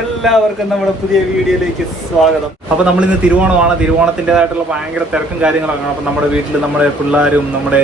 എല്ലാവർക്കും നമ്മുടെ പുതിയ വീഡിയോയിലേക്ക് സ്വാഗതം. അപ്പോൾ നമ്മളിന്ന് തിരുവോണമാണ്. തിരുവോണത്തിൻ്റെതായിട്ടുള്ള ഭയങ്കര തിരക്കും കാര്യങ്ങളൊക്കെ. അപ്പം നമ്മുടെ വീട്ടിൽ നമ്മുടെ പിള്ളേരും നമ്മുടെ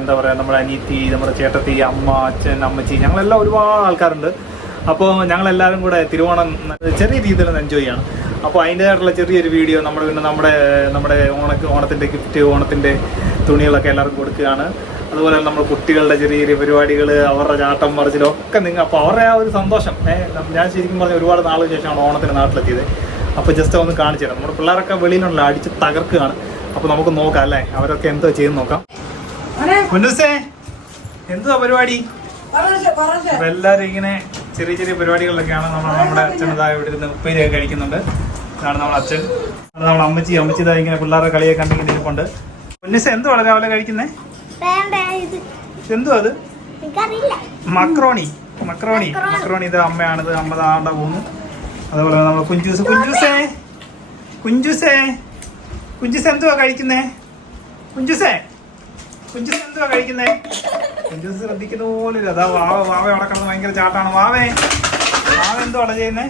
എന്താ പറയുക, നമ്മുടെ അനിയത്തി, നമ്മുടെ ചേട്ടത്തി, അമ്മ, അച്ഛൻ, അമ്മച്ചി, ഞങ്ങളെല്ലാം ഒരുപാട് ആൾക്കാരുണ്ട്. അപ്പോൾ ഞങ്ങളെല്ലാവരും കൂടെ തിരുവോണം ചെറിയ രീതിയിൽ എൻജോയ് ചെയ്യണം. അപ്പോൾ അതിൻ്റെതായിട്ടുള്ള ചെറിയൊരു വീഡിയോ നമ്മുടെ ഓണത്തിൻ്റെ ഗിഫ്റ്റ്, ഓണത്തിൻ്റെ തുണികളൊക്കെ എല്ലാവർക്കും കൊടുക്കുകയാണ്. അതുപോലെ നമ്മൾ കുട്ടികളുടെ ചെറിയ ചെറിയ പരിപാടികൾ, അവരുടെ ചാട്ടം മറിച്ചിലും ഒക്കെ അപ്പോൾ അവരുടെ ആ ഒരു സന്തോഷം ഞാൻ ശരിക്കും പറഞ്ഞാൽ ഒരുപാട് നാളിന് ശേഷമാണ് ഓണത്തിന് നാട്ടിലെത്തിയത്. അപ്പോൾ ജസ്റ്റ് ഒന്ന് കാണിച്ചു തരാം. നമ്മുടെ പിള്ളേരൊക്കെ വെളിയിലുള്ള അടിച്ച് തകർക്കുകയാണ്. അപ്പോൾ നമുക്ക് നോക്കാം അല്ലേ, അവരൊക്കെ എന്തോ ചെയ്യുന്ന നോക്കാം. മുന്നൂസേ, എന്തുവാ പരിപാടി? അപ്പോൾ എല്ലാവരും ഇങ്ങനെ ചെറിയ ചെറിയ പരിപാടികളിലൊക്കെയാണ്. നമ്മുടെ അച്ഛനതായ ഇവിടെ ഇരുന്ന് ഉപ്പേരിയൊക്കെ കഴിക്കുന്നുണ്ട്. ഇതാണ് നമ്മുടെ അച്ഛൻ, അത് നമ്മുടെ അമ്മച്ചി ഇതാ ഇങ്ങനെ പിള്ളേരുടെ കളിയൊക്കെ കണ്ടിങ്ങനെ ഇരിപ്പുണ്ട്. മുന്നൂസേ, എന്തുവാണ് രാവിലെ കഴിക്കുന്നേ? എന്തുവാ അത്? മക്രോണി. ഇത് അമ്മയാണിത്. അമ്മ താണ്ട പോകുന്നു. അതുപോലെ നമ്മൾ കുഞ്ചൂസേ എന്തുവാ കഴിക്കുന്നേ? കുഞ്ചൂസ് ശ്രദ്ധിക്കുന്ന പോലും അതാ വാവ അവിടെ കിടന്ന് ഭയങ്കര ചാട്ടാണ്. വാവ എന്തുവാണ് ചെയ്യുന്നേ?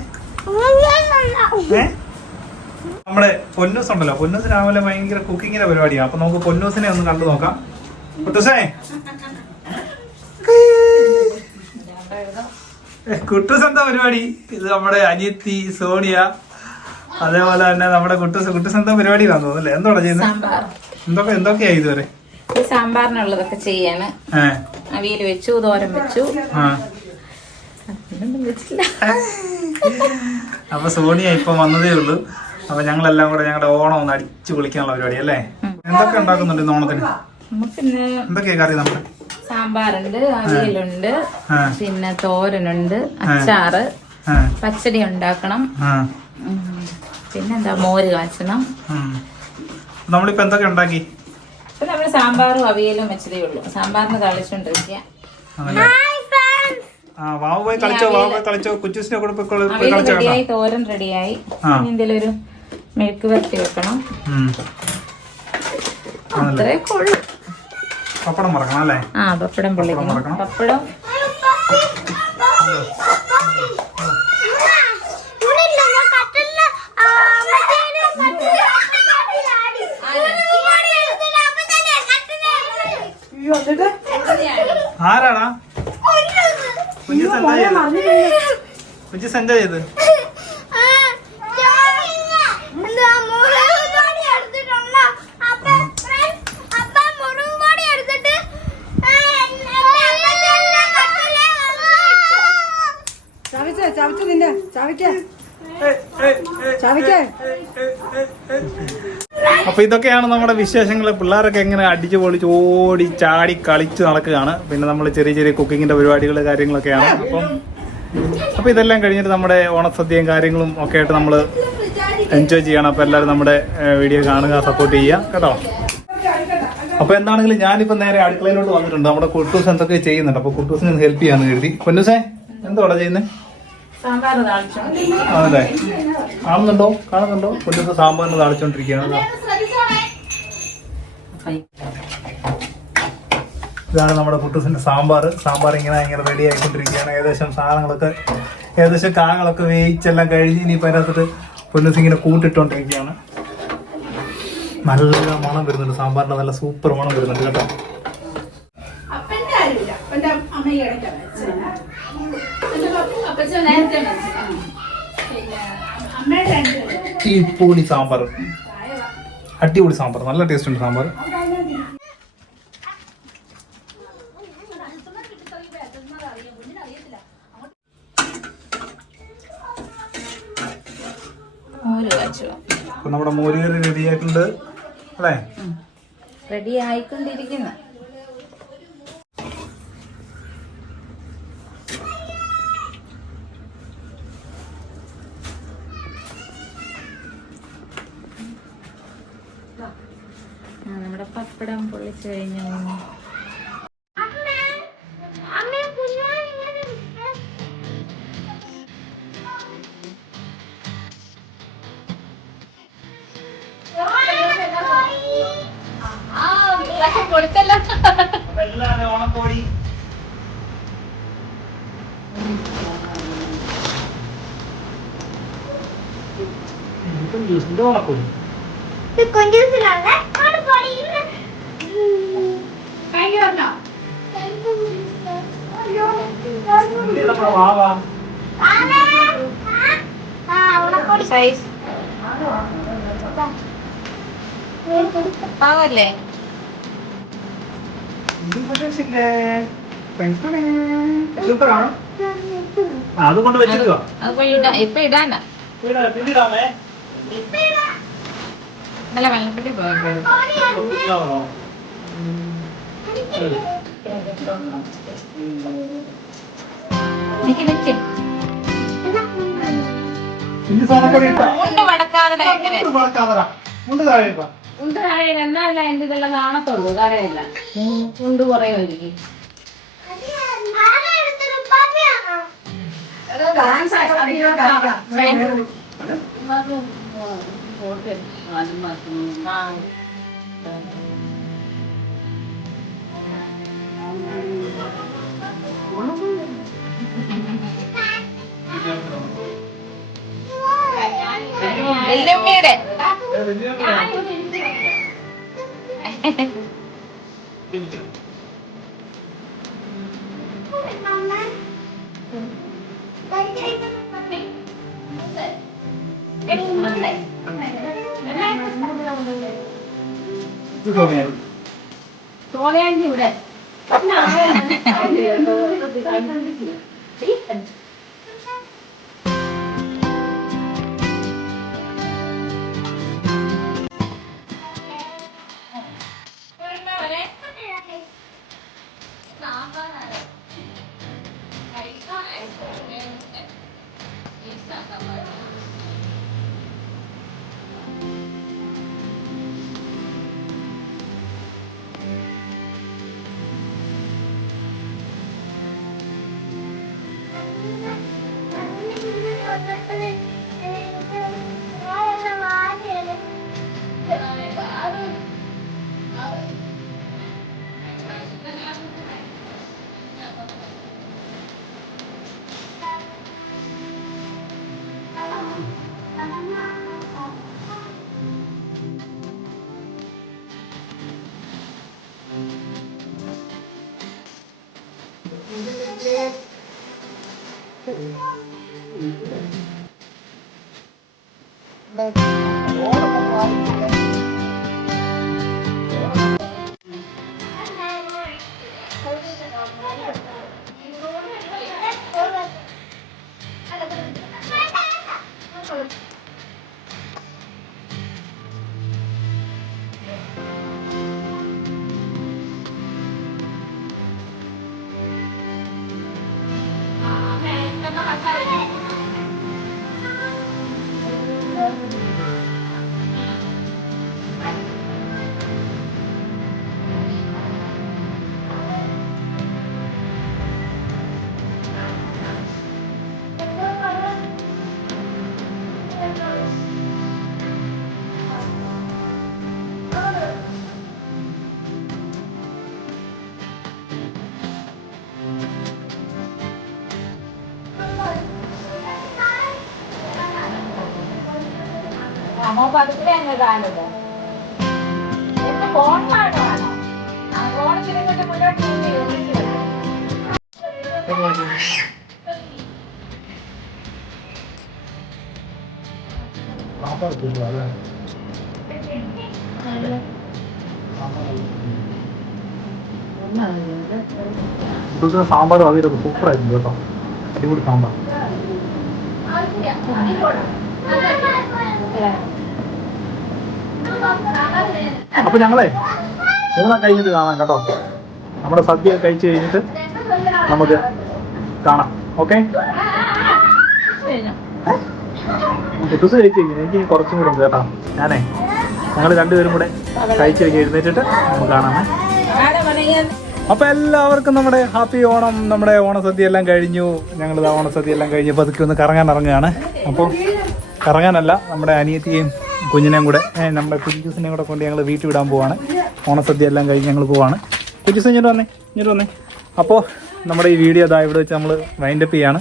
നമ്മുടെ പൊന്നൂസ് ഉണ്ടല്ലോ, പൊന്നൂസ് രാവിലെ ഭയങ്കര കുക്കിങ്ങിന്റെ പരിപാടിയാണ്. അപ്പൊ നമുക്ക് പൊന്നൂസിനെ ഒന്ന് കണ്ടു നോക്കാം. കുട്ടൂസ് എന്താ പരിപാടി? ഇത് നമ്മുടെ അനിയത്തി സോണിയ, അതേപോലെ തന്നെ നമ്മുടെ കുട്ടൂസ് എന്താ പരിപാടിയിലാന്ന് തോന്നുന്നല്ലേ? എന്തോടാ ചെയ്യുന്നത്? എന്തൊക്കെയാ ഇതുവരെ? സാമ്പാറിനുള്ളതൊക്കെ ചെയ്യാണ്. അവിയൽ വെച്ചു, തോരൻ വെച്ചു. അപ്പൊ സോണിയ ഇപ്പൊ വന്നതേ ഉള്ളൂ. അപ്പൊ ഞങ്ങളെല്ലാം കൂടെ ഞങ്ങളുടെ ഓണം ഒന്ന് അടിച്ചു പൊളിക്കാനുള്ള പരിപാടി അല്ലേ? എന്തൊക്കെ ഉണ്ടാക്കുന്നുണ്ട് ഇന്ന് ഓണത്തിന്? എന്തൊക്കെയാ കറി? നമുക്ക് സാമ്പാറുണ്ട്, അവിയലുണ്ട്, പിന്നെ തോരനുണ്ട്, അച്ചാറ്, പച്ചടി ഉണ്ടാക്കണം, പിന്നെന്താ മോര് കാച്ചണം. നമ്മളിപ്പോ എന്തൊക്കെ ഉണ്ടാക്കി? ഇപ്പൊ നമ്മള് സാമ്പാറും അവിയലും വെച്ചതേ ഉള്ളൂ. സാമ്പാറിന് തളിച്ചോണ്ടിരിക്കുക. റെഡിയായി, തോരൻ റെഡിയായി. എന്തെങ്കിലും ഒരു മെഴുക്ക് വരട്ടി വെക്കണം. അത്രയൊക്കെ ഉള്ളു. പപ്പടം മറക്കണം അല്ലേ? പപ്പടം പൊള്ളിക്കണം. പപ്പടം ആരാടാ? കുഞ്ചു സെൻഡ് ചെയ്ത് അപ്പൊ ഇതൊക്കെയാണ് നമ്മുടെ വിശേഷങ്ങൾ. പിള്ളേരൊക്കെ എങ്ങനെ അടിച്ചു പൊളിച്ച് ഓടി ചാടി കളിച്ച് നടക്കുകയാണ്. പിന്നെ നമ്മൾ ചെറിയ ചെറിയ കുക്കിങ്ങിന്റെ പരിപാടികൾ കാര്യങ്ങളൊക്കെയാണ്. അപ്പൊ ഇതെല്ലാം കഴിഞ്ഞിട്ട് നമ്മുടെ ഓണസദ്യയും കാര്യങ്ങളും ഒക്കെ ആയിട്ട് നമ്മൾ എൻജോയ് ചെയ്യണം. അപ്പൊ എല്ലാവരും നമ്മുടെ വീഡിയോ കാണുക, സപ്പോർട്ട് ചെയ്യുക കേട്ടോ. അപ്പൊ എന്താണെങ്കിലും ഞാനിപ്പോ നേരെ അടുക്കളയിലോട്ട് വന്നിട്ടുണ്ട്. നമ്മുടെ കുട്ടൂസ് എന്തൊക്കെ ചെയ്യുന്നുണ്ട്. അപ്പൊ കുട്ടൂസിന് ഹെൽപ്പ് ചെയ്യാന്ന് കരുതി. പൊന്നൂസേ, എന്തോടാ ചെയ്യുന്നത്? അതല്ലേ, കാണുന്നുണ്ടോ? പൊന്നൂസ് സാമ്പാറിന് താളിച്ചോണ്ടിരിക്കുകയാണ്. ഇതാണ് നമ്മുടെ കുട്ടൂസിന്റെ സാമ്പാർ ഇങ്ങനെ റെഡി ആയിക്കൊണ്ടിരിക്കുകയാണ്. ഏകദേശം കാങ്ങളൊക്കെ വേവിച്ചെല്ലാം കഴിഞ്ഞ് ഇനി അതിനകത്തിട്ട് പൊന്നൂസ് ഇങ്ങനെ കൂട്ടിട്ടോണ്ടിരിക്കുകയാണ്. നല്ല മണം വരുന്നുണ്ട് സാമ്പാറിന്റെ, നല്ല സൂപ്പർ മണം വരുന്നുണ്ട് കേട്ടോ. പൊടി സാമ്പാർ, അടിപൊളി സാമ്പാർ, നല്ല ടേസ്റ്റ് ഉണ്ട് സാമ്പാർ. നമ്മുടെ മോരുകറി റെഡി ആയിട്ടുണ്ട് അല്ലേ? റെഡി ആയിക്കൊണ്ടിരിക്കുന്നു. നമ്മുടെ പപ്പടം പൊള്ളിച്ചു കഴിഞ്ഞു. ജ്യൂസിന്റെ ഉണക്കൂല സൈസ് പാവല്ലേ? അതുകൊണ്ട് വെച്ചിട്ടോ ഇപ്പൊ ഇടാനാ പിന്നിടാമേ. നല്ല വെള്ളപ്പെട്ടി പോയോ? ഇനി സോണപ്പൊടി ഇട്ടോ? മുണ്ട് മടക്കാതെ മുണ്ട് താഴെ ഇട്ടോ? ഉണ്ട് താഴെ എന്നാലല്ല എന്റെ ഇതെല്ലാം കാണത്തുള്ളൂ. താഴെയല്ല ഉണ്ട് കുറേ ഒരുക്കി വെല്ലുമ്മയുടെ സോളയാണ്ടി ഇവിടെ അമ്മ പതുക്കെ അങ്ങ് കാണുന്നത് ഫോണിലാണോ? ഫോണിൽ ഇങ്ങോട്ട് മുന്നോട്ട് സാമ്പാർ അവിയലൊക്കെ സൂപ്പറായിരുന്നു കേട്ടോ. അടിപൊളി സാമ്പാർ. അപ്പൊ ഞങ്ങളെ നിങ്ങളെ കഴിഞ്ഞിട്ട് കാണാം കേട്ടോ. നമ്മുടെ സദ്യ കഴിച്ചു കഴിഞ്ഞിട്ട് നമുക്ക് കാണാം. ഓക്കെ, കുട്ടൂസ് കഴിച്ചു കഴിഞ്ഞു. എനിക്ക് കുറച്ചും കൂടെ ഉണ്ട് കേട്ടോ. ഞങ്ങൾ രണ്ടുപേരും കൂടെ കഴിച്ചു കഴിഞ്ഞ് എഴുന്നേറ്റിട്ട് നമുക്ക് കാണാമേ. അപ്പൊ എല്ലാവർക്കും നമ്മുടെ ഹാപ്പി ഓണം. നമ്മുടെ ഓണസദ്യ എല്ലാം കഴിഞ്ഞു. ഞങ്ങൾ ഓണസദ്യ എല്ലാം കഴിഞ്ഞ് പതുക്കെ ഒന്ന് കറങ്ങാൻ ഇറങ്ങുകയാണ്. അപ്പോൾ കറങ്ങാനല്ല, നമ്മുടെ അനിയത്തിയും കുഞ്ഞിനെയും കൂടെ നമ്മുടെ കുഞ്ഞുസിനെയും കൂടെ കൊണ്ട് ഞങ്ങൾ വീട്ടിൽ വിടാൻ പോവാണ്. ഓണസദ്യ എല്ലാം കഴിഞ്ഞ് ഞങ്ങൾ പോവാണ്. കുഞ്ഞുസ് ഇങ്ങോട്ട് വന്നേ. അപ്പോൾ നമ്മുടെ ഈ വീഡിയോ ഇവിടെ വെച്ച് നമ്മൾ വൈൻഡപ്പ് ചെയ്യാണ്.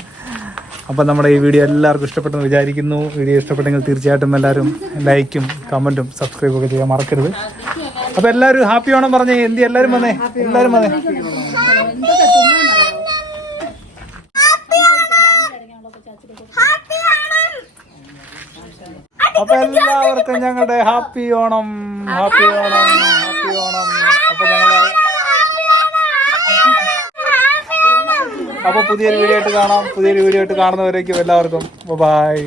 അപ്പം നമ്മുടെ ഈ വീഡിയോ എല്ലാവർക്കും ഇഷ്ടപ്പെട്ടെന്ന് വിചാരിക്കുന്നു. വീഡിയോ ഇഷ്ടപ്പെട്ടെങ്കിൽ തീർച്ചയായിട്ടും എല്ലാവരും ലൈക്കും കമൻറ്റും സബ്സ്ക്രൈബും ഒക്കെ ചെയ്യാൻ മറക്കരുത്. അപ്പോൾ എല്ലാവരും ഹാപ്പി ഓണം പറഞ്ഞേ. എന്തി എല്ലാവരും വന്നേ, എല്ലാവരും വന്നേ. അപ്പൊ എല്ലാവർക്കും ഞങ്ങളുടെ happy Onam, happy Onam, happy Onam. അപ്പൊ പുതിയൊരു വീഡിയോ ആയിട്ട് കാണാം. പുതിയൊരു വീഡിയോ ആയിട്ട് കാണുന്നവരേക്കും എല്ലാവർക്കും ബൈ.